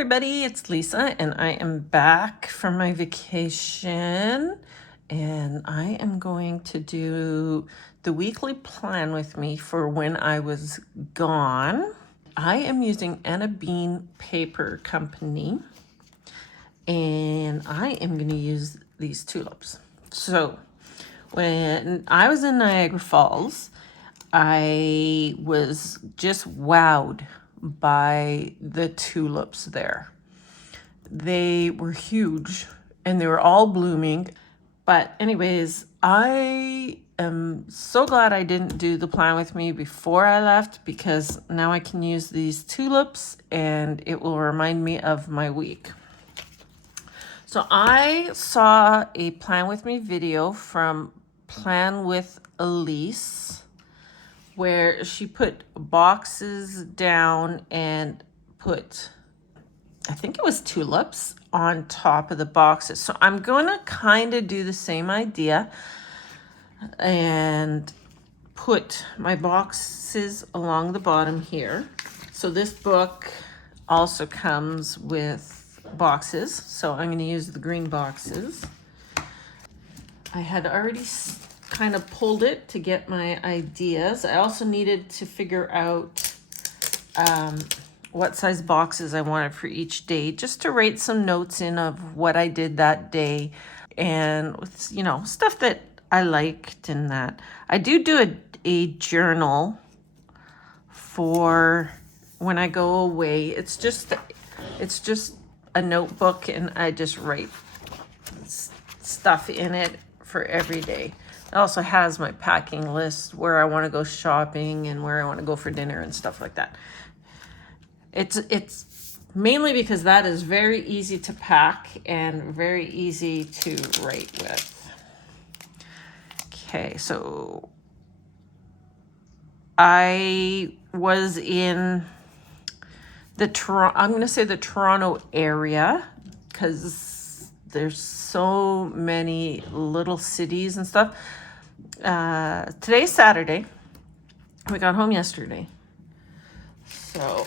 everybody, it's Lisa and I am back from my vacation and I am going to do the weekly plan with me for when I was gone. I am using Anna Bean Paper Company and I am going to use these tulips. So when I was in Niagara Falls, I was just wowed by the tulips there. They were huge and they were all blooming. But anyways, I am so glad I didn't do the plan with me before I left, because now I can use these tulips and it will remind me of my week. So I saw a plan with me video from Plan with Elise, where she put boxes down and put, I think it was tulips on top of the boxes. So I'm going to kind of do the same idea and put my boxes along the bottom here. So this book also comes with boxes. So I'm going to use the green boxes. I had already kind of pulled it to get my ideas. I also needed to figure out what size boxes I wanted for each day, just to write some notes in of what I did that day and with, you know, stuff that I liked. And that I do a journal for when I go away. It's just a notebook and I just write stuff in it for every day. It also has my packing list, where I want to go shopping and where I want to go for dinner and stuff like that. It's mainly because that is very easy to pack and very easy to write with. Okay, so I was in I'm going to say the Toronto area, because there's so many little cities and stuff. Today's Saturday. We got home yesterday. So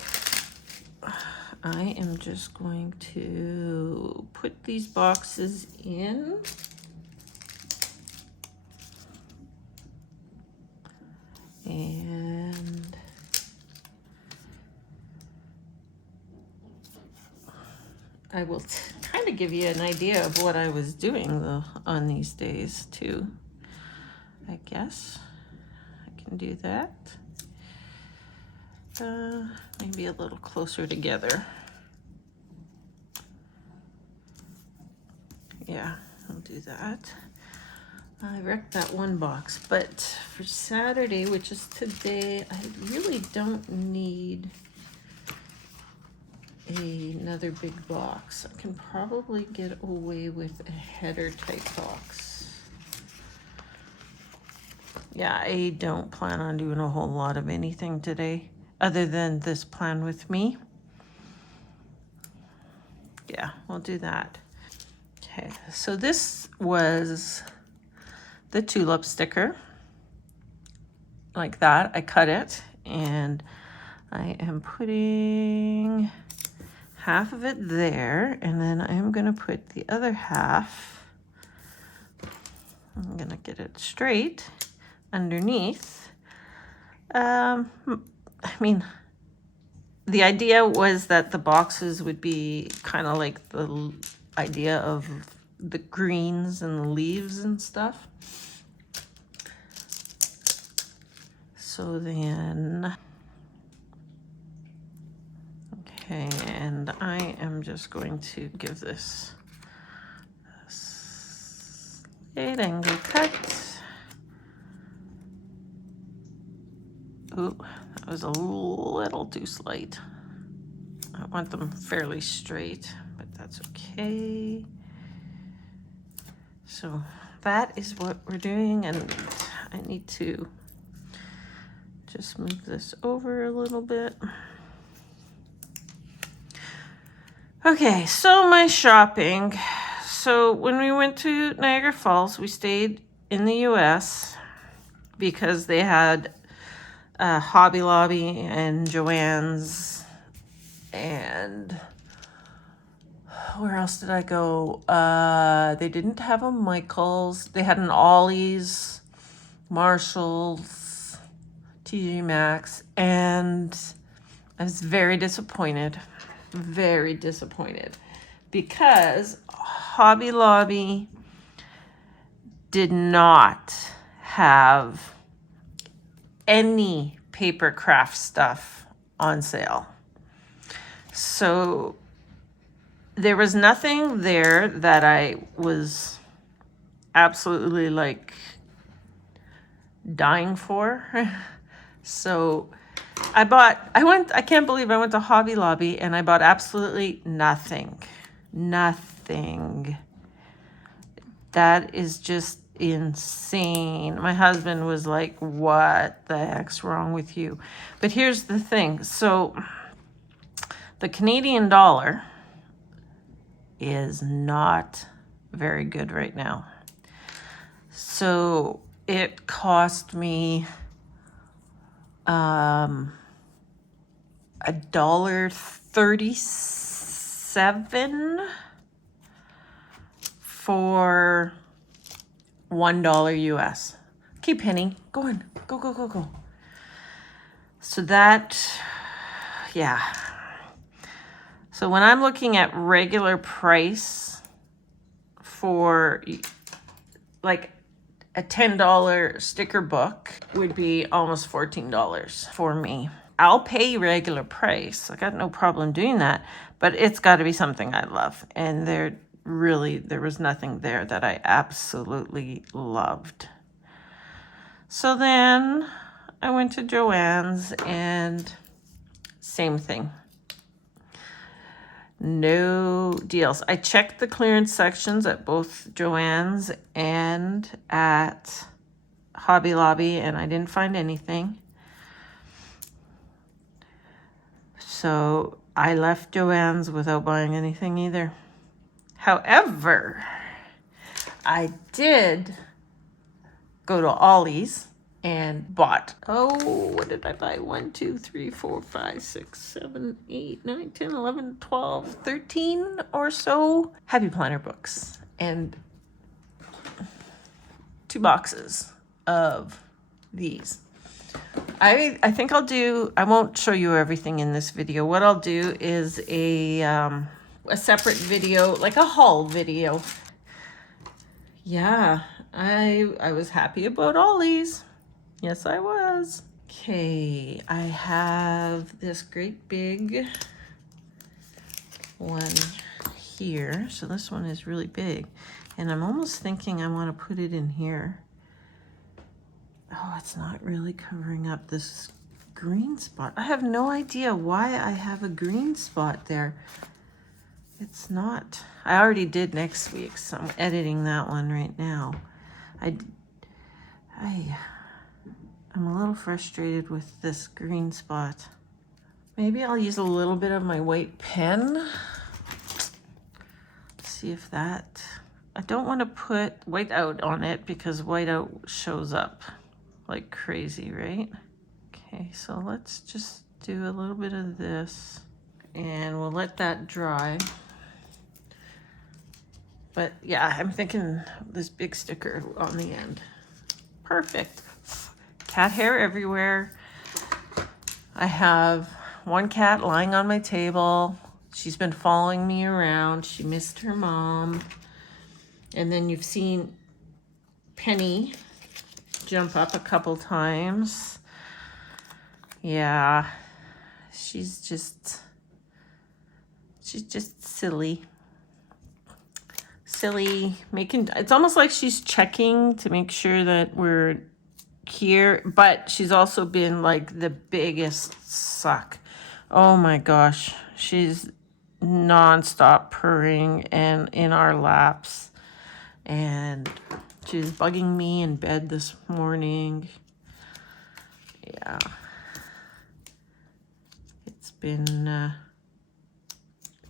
I am just going to put these boxes in. And I will kind of give you an idea of what I was doing though on these days too. I guess I can do that. Maybe a little closer together. Yeah, I'll do that. I wrecked that one box, but for Saturday, which is today, I really don't need another big box. I can probably get away with a header type box. Yeah, I don't plan on doing a whole lot of anything today other than this plan with me. Yeah, we'll do that. Okay, so this was the tulip sticker. Like that, I cut it and I am putting half of it there, and then I'm going to put the other half, I'm going to get it straight underneath. I mean, the idea was that the boxes would be kind of like the idea of the greens and the leaves and stuff. So then, okay, and I am just going to give this a slight angle cut. Ooh, that was a little too slight. I want them fairly straight, but that's okay. So that is what we're doing, and I need to just move this over a little bit. Okay, so my shopping. So when we went to Niagara Falls, we stayed in the US because they had a, Hobby Lobby and Joann's, and Where else did I go? They didn't have a Michael's. They had an Ollie's, Marshall's, TJ Maxx, and I was very disappointed. Very disappointed. Because Hobby Lobby did not have any paper craft stuff on sale. So there was nothing there that I was absolutely like dying for. So I can't believe I went to Hobby Lobby and I bought absolutely nothing. Nothing. That is just insane. My husband was like, what the heck's wrong with you? But here's the thing. So the Canadian dollar is not very good right now. So it cost me $1.37 for $1 US. Okay, Penny, go on. Go, go, go, go. So that, yeah. So when I'm looking at regular price for like a $10 sticker book would be almost $14 for me. I'll pay regular price. I got no problem doing that, but it's got to be something I love. And there was nothing there that I absolutely loved. So then I went to Joann's and same thing. No deals. I checked the clearance sections at both Joann's and at Hobby Lobby, and I didn't find anything. So I left Joann's without buying anything either. However, I did go to Ollie's and bought, what did I buy? 1, 2, 3, 4, 5, 6, 7, 8, 9, 10, 11, 12, 13 or so Happy Planner books and 2 boxes of these. I think I won't show you everything in this video. What I'll do is a separate video, like a haul video. Yeah, I was happy about all these. Yes, I was. Okay, I have this great big one here. So this one is really big. And I'm almost thinking I want to put it in here. Oh, it's not really covering up this green spot. I have no idea why I have a green spot there. It's not. I already did next week, so I'm editing that one right now. I'm a little frustrated with this green spot. Maybe I'll use a little bit of my white pen. See if that, I don't want to put whiteout on it because whiteout shows up like crazy, right? Okay, so let's just do a little bit of this and we'll let that dry. But yeah, I'm thinking this big sticker on the end. Perfect. Cat hair everywhere. I have one cat lying on my table. She's been following me around. She missed her mom. And then you've seen Penny jump up a couple times. Yeah, she's just silly. It's almost like she's checking to make sure that we're here, but she's also been like the biggest suck. Oh my gosh, she's nonstop purring and in our laps, and she's bugging me in bed this morning. Yeah, it's been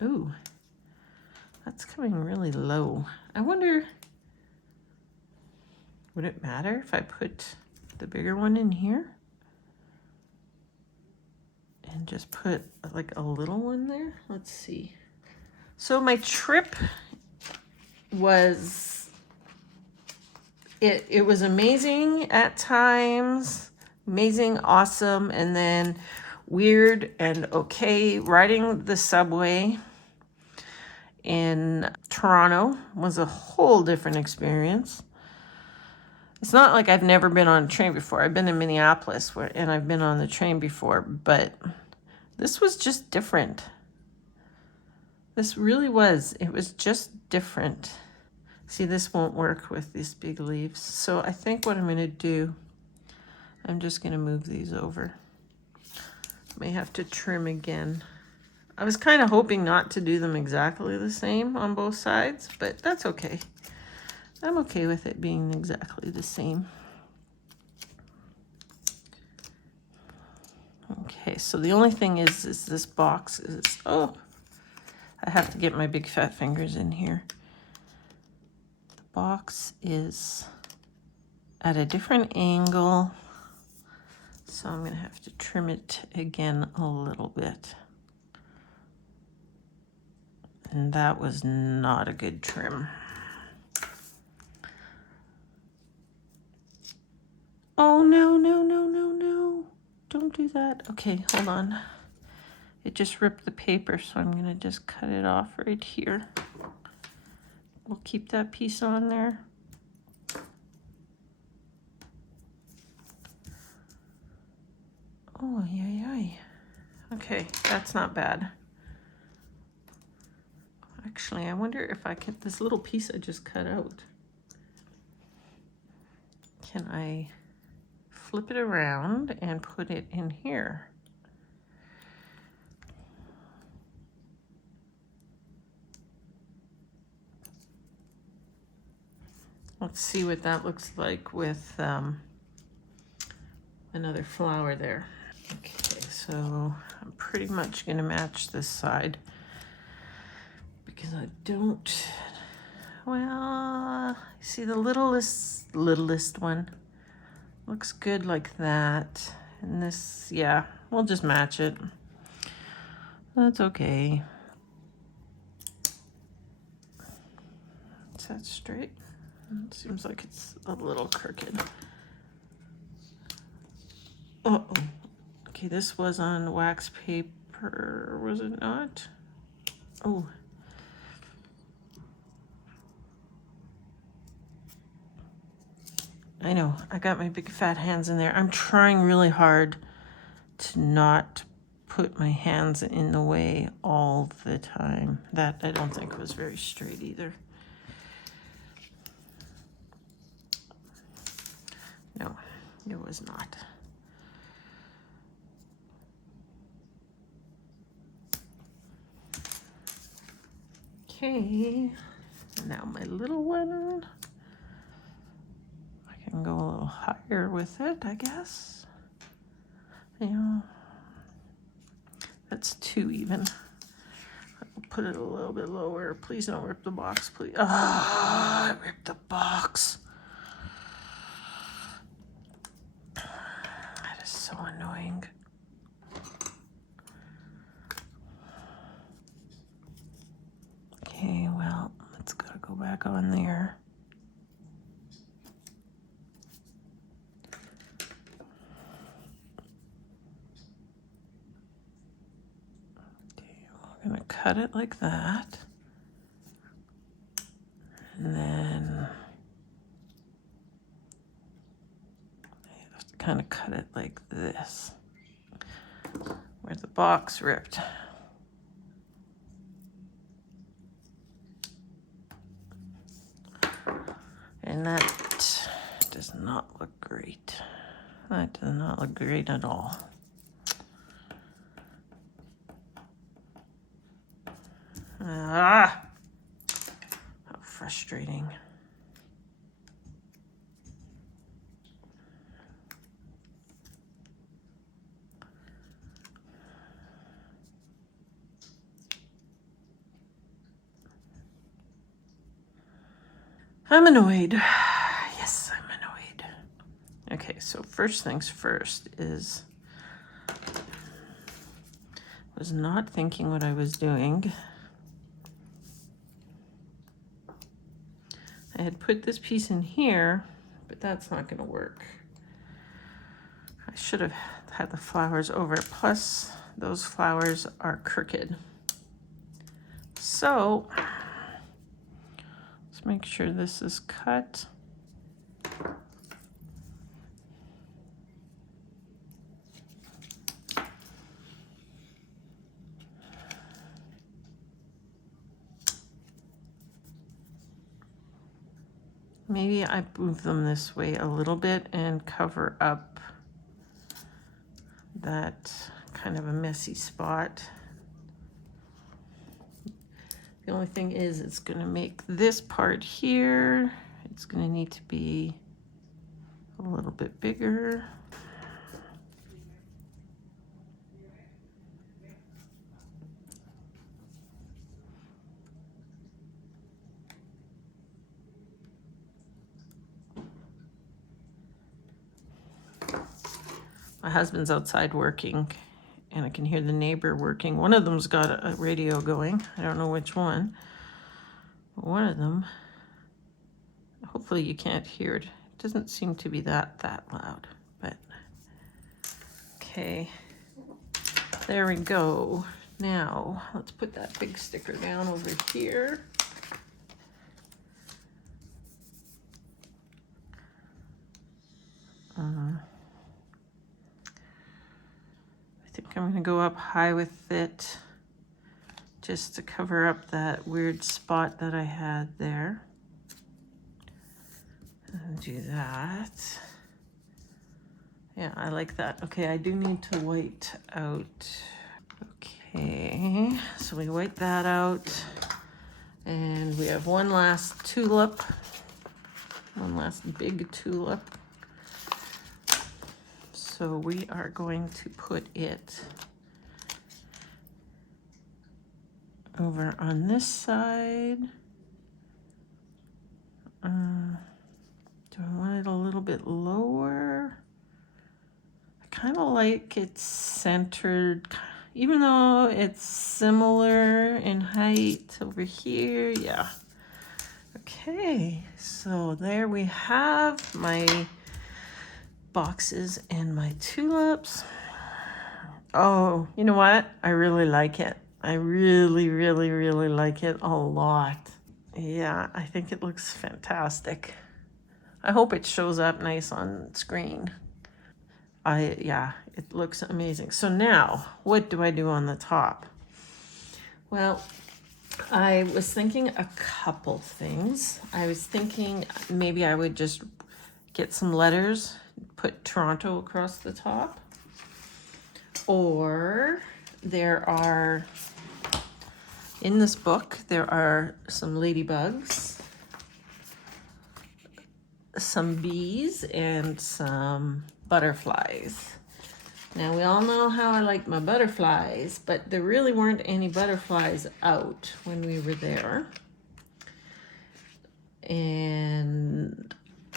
ooh, that's coming really low. I wonder, would it matter if I put the bigger one in here and just put like a little one there? Let's see. So my trip was, it was amazing at times, amazing, awesome, and then weird and okay. Riding the subway in Toronto was a whole different experience. It's not like I've never been on a train before. I've been in Minneapolis and I've been on the train before, but this was just different. This really was. It was just different. See, this won't work with these big leaves. So I think what I'm going to do, I'm just going to move these over. May have to trim again. I was kind of hoping not to do them exactly the same on both sides, but that's okay. I'm okay with it being exactly the same. Okay, so the only thing is this box is, oh, I have to get my big fat fingers in here. The box is at a different angle, so I'm gonna have to trim it again a little bit. And that was not a good trim. Oh, no, no, no, no, no. Don't do that. Okay, hold on. It just ripped the paper, so I'm gonna just cut it off right here. We'll keep that piece on there. Oh, yay. Okay, that's not bad. Actually, I wonder if I can, this little piece I just cut out, can I flip it around and put it in here? Let's see what that looks like with another flower there. Okay, so I'm pretty much gonna match this side because I don't, well, see the littlest one looks good like that. And this, yeah, we'll just match it. That's okay. Is that straight? It seems like it's a little crooked. Uh-oh. Okay, this was on wax paper, was it not? Oh. I know, I got my big fat hands in there. I'm trying really hard to not put my hands in the way all the time. That I don't think was very straight either. No, it was not. Okay, now my little one. I can go a little higher with it, I guess. Yeah, that's too even. I'll put it a little bit lower. Please don't rip the box, please. Ah, I ripped the box. That is so annoying. Okay, well, it's gotta go back on there. Okay, we're gonna cut it like that. And then I have to kind of cut it like this, where the box ripped. And that does not look great. That does not look great at all. Ah! How frustrating. I'm annoyed. Yes, I'm annoyed. Okay, so first things first is, was not thinking what I was doing. I had put this piece in here, but that's not gonna work. I should have had the flowers over it. Plus, those flowers are crooked. So, let's make sure this is cut. Maybe I move them this way a little bit and cover up that kind of a messy spot. The only thing is it's going to make this part here, it's going to need to be a little bit bigger. My husband's outside working, and I can hear the neighbor working. One of them's got a radio going. I don't know which one. But one of them, hopefully you can't hear it. It doesn't seem to be that loud, but okay. There we go. Now, let's put that big sticker down over here. I think I'm going to go up high with it just to cover up that weird spot that I had there. And do that. Yeah, I like that. Okay, I do need to white out. Okay, so we white that out. And we have one last tulip. One last big tulip. So we are going to put it over on this side. Do I want it a little bit lower? I kind of like it centered, even though it's similar in height over here. Yeah. Okay, so there we have my boxes and my tulips. Oh, you know what? I really like it. I really, really, really like it a lot. Yeah, I think it looks fantastic. I hope it shows up nice on screen. Yeah, it looks amazing. So now, what do I do on the top? Well, I was thinking a couple things. I was thinking maybe I would just get some letters, put Toronto across the top. Or there are, in this book, there are some ladybugs, some bees, and some butterflies. Now, we all know how I like my butterflies, but there really weren't any butterflies out when we were there. And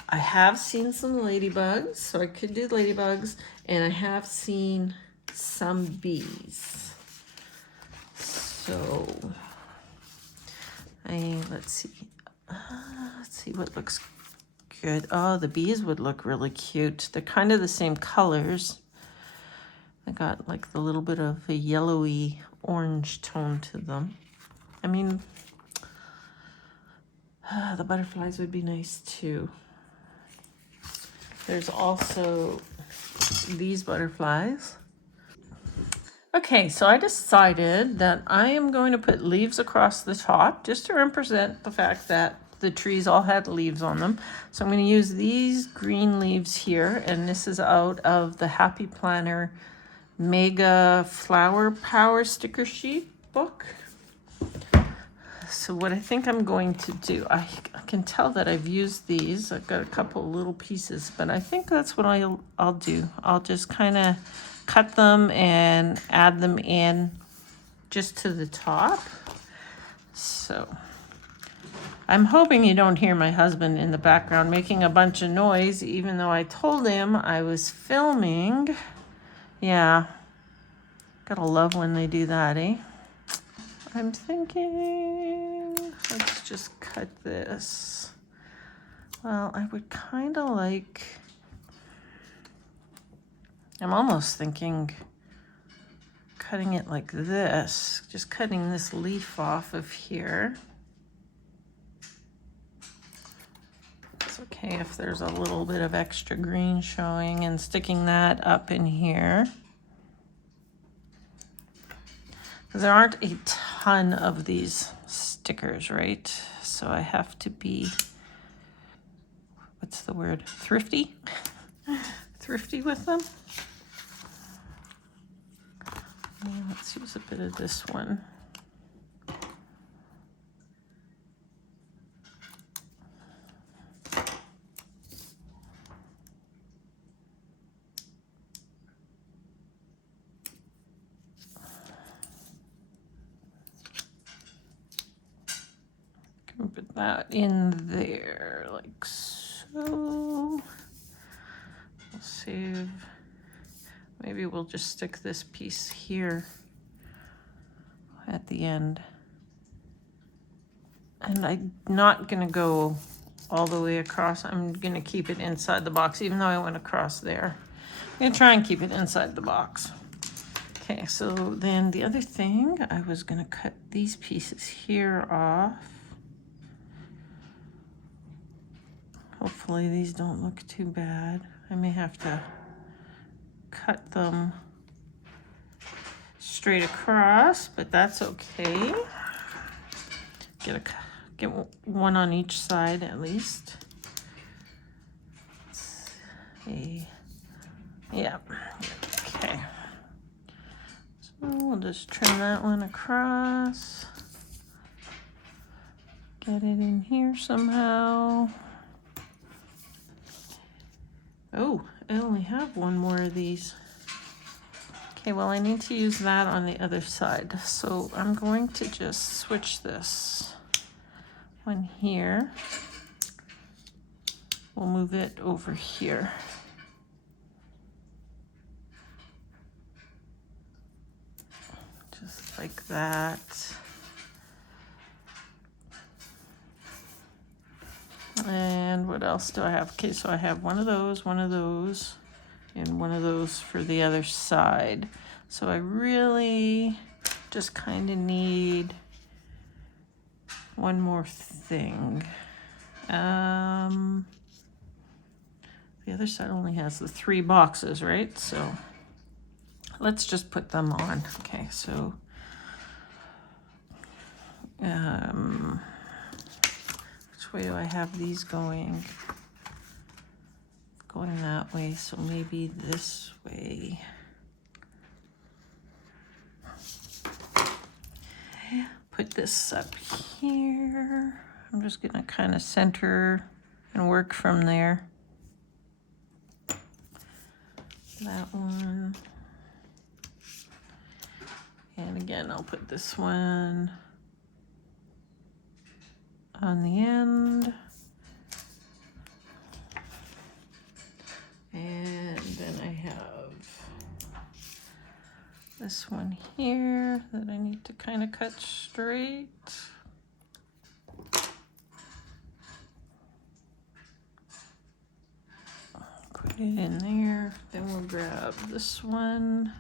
I have seen some ladybugs, so I could do ladybugs, and I have seen some bees. So, let's see what looks good. Oh, the bees would look really cute. They're kind of the same colors. I got like the little bit of a yellowy orange tone to them. I mean, the butterflies would be nice too. There's also these butterflies. Okay, so I decided that I am going to put leaves across the top just to represent the fact that the trees all had leaves on them. So I'm going to use these green leaves here, and this is out of the Happy Planner Mega Flower Power sticker sheet book. So what I think I'm going to do, I can tell that I've used these. I've got a couple little pieces, but I think that's what I'll do. I'll just kind of cut them and add them in just to the top. So I'm hoping you don't hear my husband in the background making a bunch of noise, even though I told him I was filming. Yeah, gotta love when they do that, eh? I'm thinking, let's just cut this. Well, I would kind of like, I'm almost thinking cutting it like this, just cutting this leaf off of here. It's okay if there's a little bit of extra green showing, and sticking that up in here. There aren't a ton of these stickers, right? So I have to be, what's the word? Thrifty? Thrifty with them. Yeah, let's use a bit of this one. Put that in there like so. We'll save. Maybe we'll just stick this piece here at the end. And I'm not gonna go all the way across. I'm gonna keep it inside the box, even though I went across there. I'm gonna try and keep it inside the box. Okay, so then the other thing, I was gonna cut these pieces here off. Hopefully these don't look too bad. I may have to cut them straight across, but that's okay. Get one on each side at least. Let's see. Yeah, okay. So we'll just trim that one across. Get it in here somehow. Oh, I only have one more of these. Okay, well, I need to use that on the other side. So I'm going to just switch this one here. We'll move it over here. Just like that. And what else do I have? Okay, so I have one of those, and one of those for the other side. So I really just kind of need one more thing. The other side only has the 3 boxes, right? So let's just put them on. Okay, so which way do I have these going? Going that way, so maybe this way. Put this up here. I'm just gonna kind of center and work from there. That one. And again, I'll put this one on the end. And then I have this one here that I need to kind of cut straight. Put it in there. Then we'll grab this one.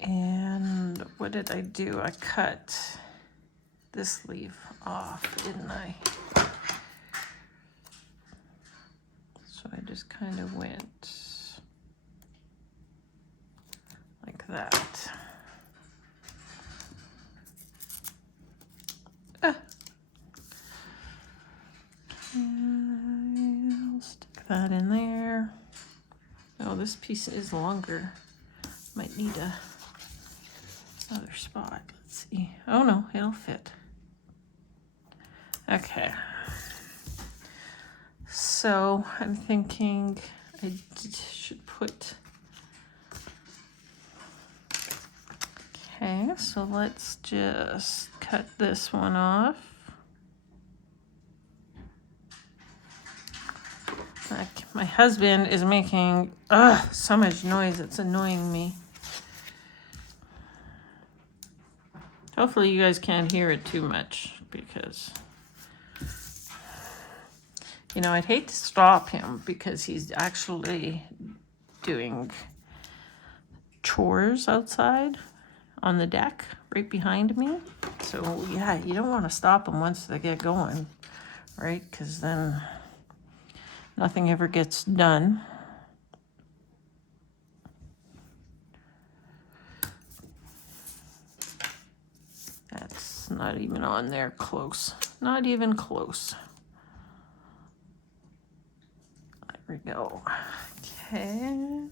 And what did I do? I cut this leaf off, didn't I? So I just kind of went like that. I'll stick that in there. Oh, this piece is longer. Might need another spot. Let's see. Oh no, it'll fit. Okay. So I'm thinking I should put. Okay, so let's just cut this one off. My husband is making so much noise, it's annoying me. Hopefully you guys can't hear it too much because You know, I'd hate to stop him because he's actually doing chores outside on the deck right behind me. So yeah, you don't want to stop them once they get going, right? Because then nothing ever gets done. That's not even on there close. Not even close. There we go. Okay.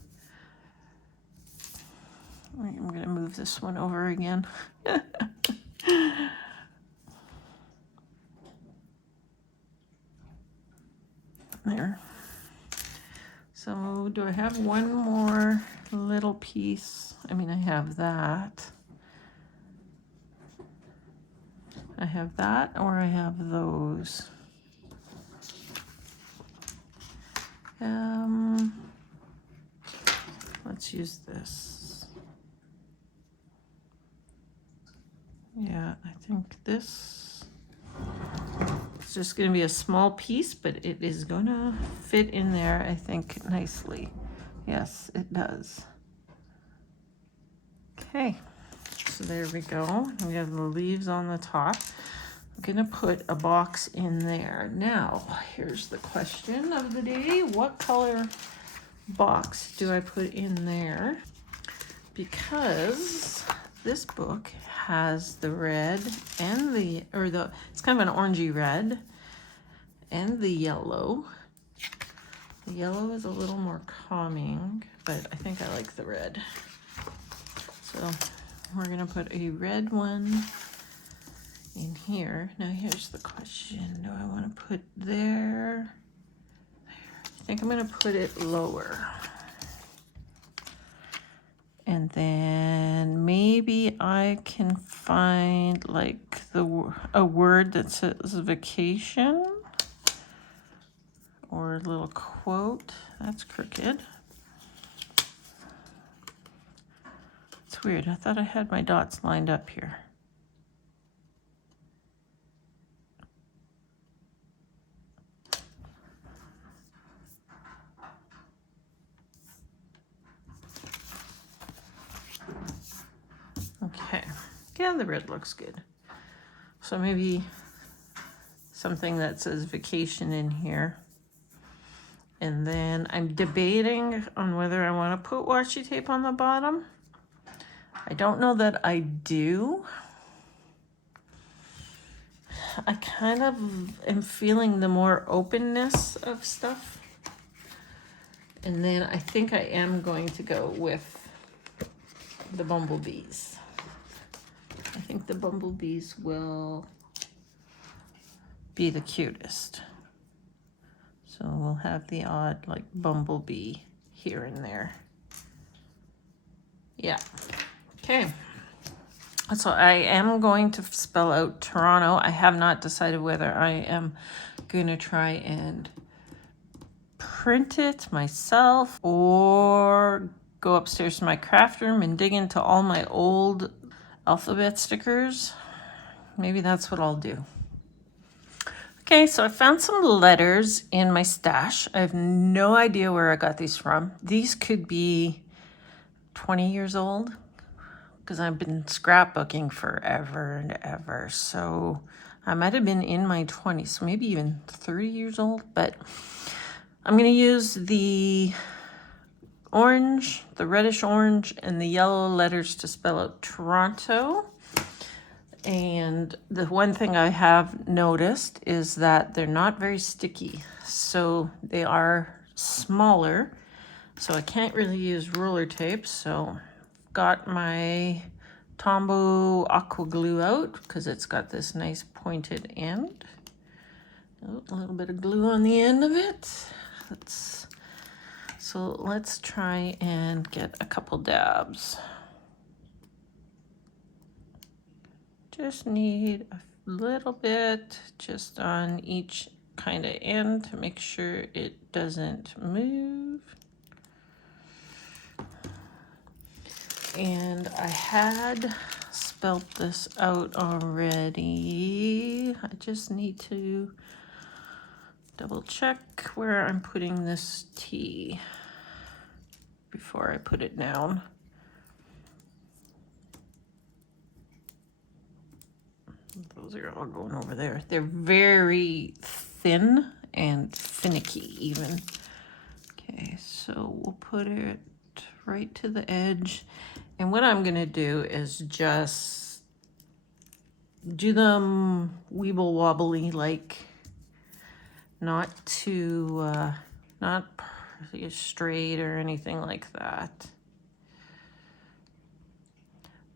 I'm going to move this one over again. There. So do I have one more little piece? I mean, I have that. I have that, or I have those. Let's use this. Yeah, I think this is just going to be a small piece, but it is going to fit in there, I think, nicely. Yes, it does. Okay, so there we go. We have the leaves on the top. I'm going to put a box in there. Now, here's the question of the day. What color box do I put in there? Because this book has the red and it's kind of an orangey red and the yellow. The yellow is a little more calming, but I think I like the red. So we're gonna put a red one in here. Now here's the question. Do I want to put there? I think I'm gonna put it lower. And then maybe I can find like a word that says vacation or a little quote. That's crooked. It's weird. I thought I had my dots lined up here. Okay, yeah, the red looks good. So maybe something that says vacation in here. And then I'm debating on whether I want to put washi tape on the bottom. I don't know that I do. I kind of am feeling the more openness of stuff. And then I think I am going to go with the bumblebees. I think the bumblebees will be the cutest. So we'll have the odd like bumblebee here and there. Yeah. Okay. So I am going to spell out Toronto. I have not decided whether I am going to try and print it myself or go upstairs to my craft room and dig into all my old alphabet stickers. Maybe that's what I'll do. Okay, so I found some letters in my stash. I have no idea where I got these from. These could be 20 years old because I've been scrapbooking forever and ever. So I might have been in my 20s, so maybe even 30 years old. But I'm going to use the orange, the reddish orange, and the yellow letters to spell out Toronto. And the one thing I have noticed is that they're not very sticky. So they are smaller. So I can't really use roller tape. So got my Tombow aqua glue out because it's got this nice pointed end. Oh, a little bit of glue on the end of it. So let's try and get a couple dabs. Just need a little bit just on each kind of end to make sure it doesn't move. And I had spelled this out already. I just need to double check where I'm putting this tea before I put it down. Those are all going over there. They're very thin and finicky even. Okay, so we'll put it right to the edge. And what I'm gonna do is just do them weeble wobbly, like not too, not straight or anything like that.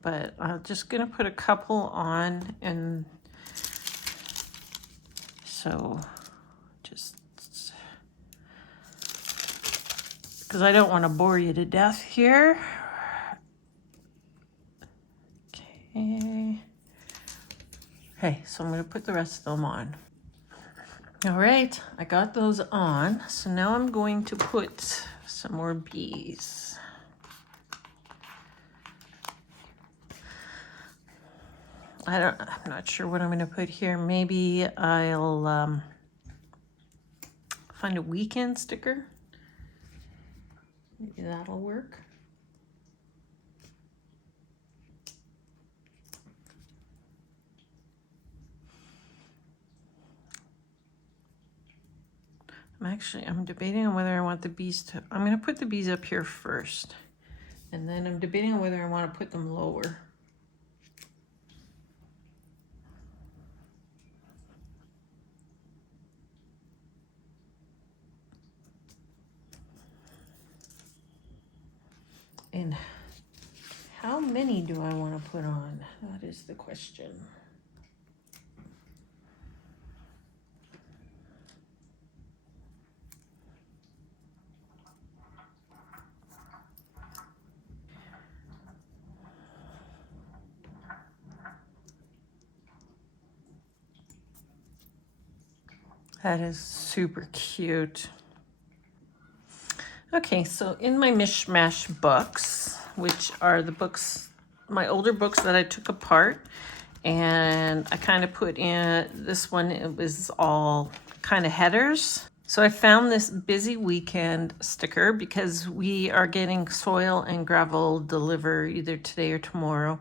But I'm just gonna put a couple on, and so just, because I don't want to bore you to death here. Okay. Okay, so I'm gonna put the rest of them on. All right, I got those on. So now I'm going to put some more bees. I'm not sure what I'm gonna put here. Maybe I'll find a weekend sticker. Maybe that'll work. I'm debating on whether I want the bees to, I'm gonna put the bees up here first. And then I'm debating on whether I want to put them lower. And how many do I want to put on? That is the question. That is super cute. Okay, so in my mishmash books, which are the books, my older books that I took apart, and I kind of put in this one, it was all kind of headers. So I found this busy weekend sticker because we are getting soil and gravel delivered either today or tomorrow,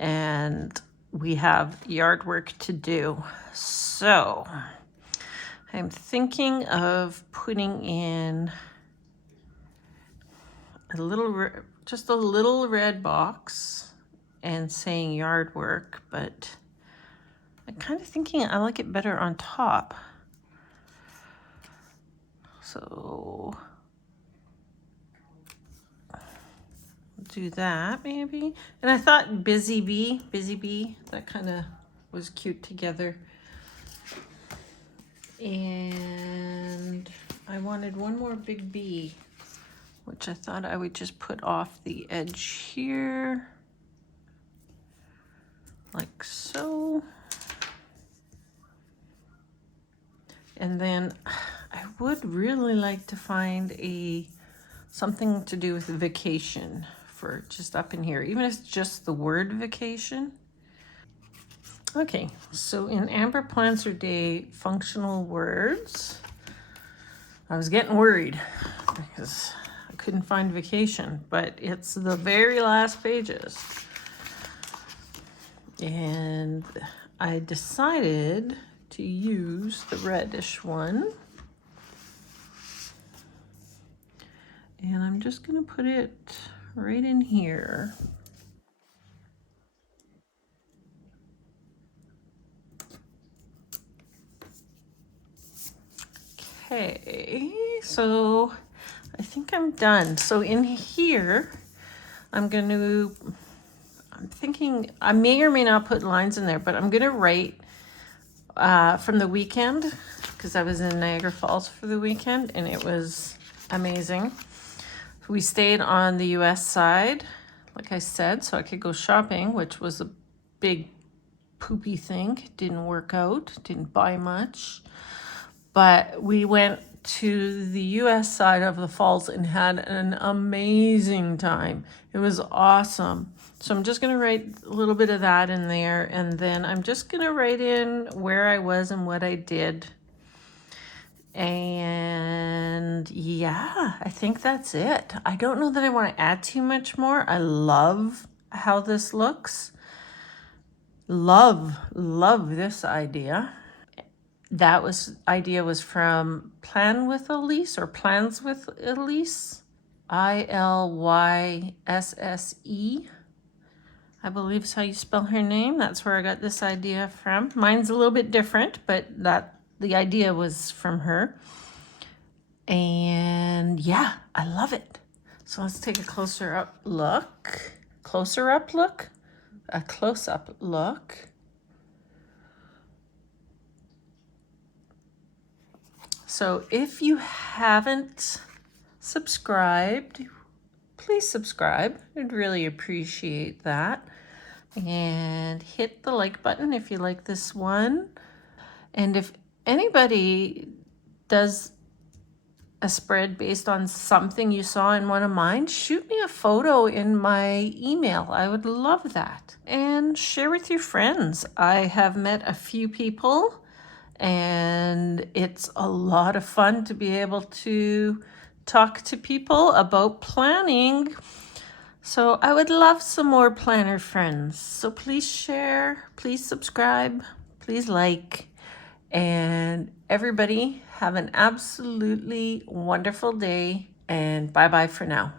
and we have yard work to do. So I'm thinking of putting in just a little red box and saying yard work, but I'm kind of thinking I like it better on top. So do that maybe. And I thought busy bee, that kind of was cute together. And I wanted one more big bee, which I thought I would just put off the edge here, like so. And then I would really like to find something to do with vacation for just up in here, even if it's just the word vacation. Okay, so in Amber Plans Her Day functional words, I was getting worried because I couldn't find vacation, but it's the very last pages. And I decided to use the reddish one. And I'm just gonna put it right in here. Okay, so I think I'm done. So in here, I'm thinking I may or may not put lines in there, but I'm gonna write from the weekend, because I was in Niagara Falls for the weekend and it was amazing. We stayed on the US side, like I said, so I could go shopping, which was a big poopy thing. Didn't work out, didn't buy much. But we went to the US side of the falls and had an amazing time. It was awesome. So I'm just gonna write a little bit of that in there, and then I'm just gonna write in where I was and what I did. And yeah, I think that's it. I don't know that I want to add too much more. I love how this looks. Love this idea. That idea was from Plan with Elise or Plans with Elise. IlYsse, I believe is how you spell her name. That's where I got this idea from. Mine's a little bit different, but the idea was from her. And yeah, I love it. So let's take a closer up look. Closer up look? A close-up look. So if you haven't subscribed, please subscribe. I'd really appreciate that. And hit the like button if you like this one. And if anybody does a spread based on something you saw in one of mine, shoot me a photo in my email. I would love that. And share with your friends. I have met a few people, and it's a lot of fun to be able to talk to people about planning. So I would love some more planner friends. So please share, please subscribe, please like, and everybody have an absolutely wonderful day, and bye-bye for now.